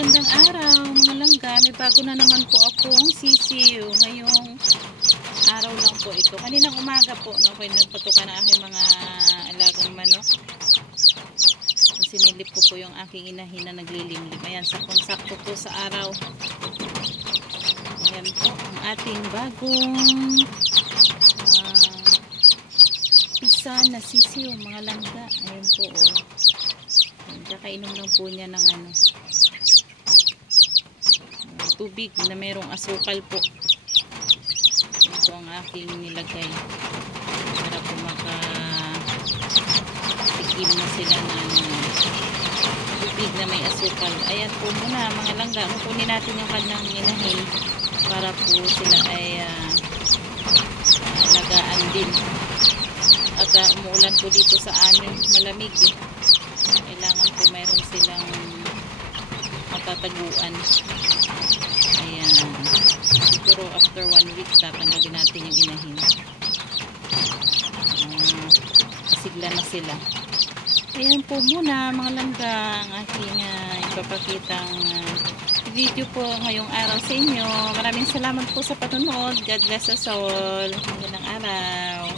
Magandang araw mga langga. May bago na naman po akong sisiw. Ngayong araw lang po ito. Kaninang umaga po, no, ako'y nagpatuka na aking mga alagang manok. Sinilip ko po yung aking inahin na naglilimlim. Ayan, sakto po sa araw. Ayan po ang ating bagong pisa na sisiw mga langga. Ayan po, oh. Kakainom lang po niya ng tubig na merong asukal po. Ito ang aking nilagay para po makatikim na sila ng tubig na may asukal. Ayan po muna mga langga, kunin natin yung kanyang inahin para po sila ay alagaan din. At umuulan po dito sa amin, malamig eh. Kailangan po mayroon silang matataguan. Ayan, siguro after 1 week tatanggalin natin yung inahin. Masigla na sila. Ayan po muna mga langga ang aking ipapakitang video po ngayong araw sa inyo. Maraming salamat po sa panonood. God bless us all. Magandang araw.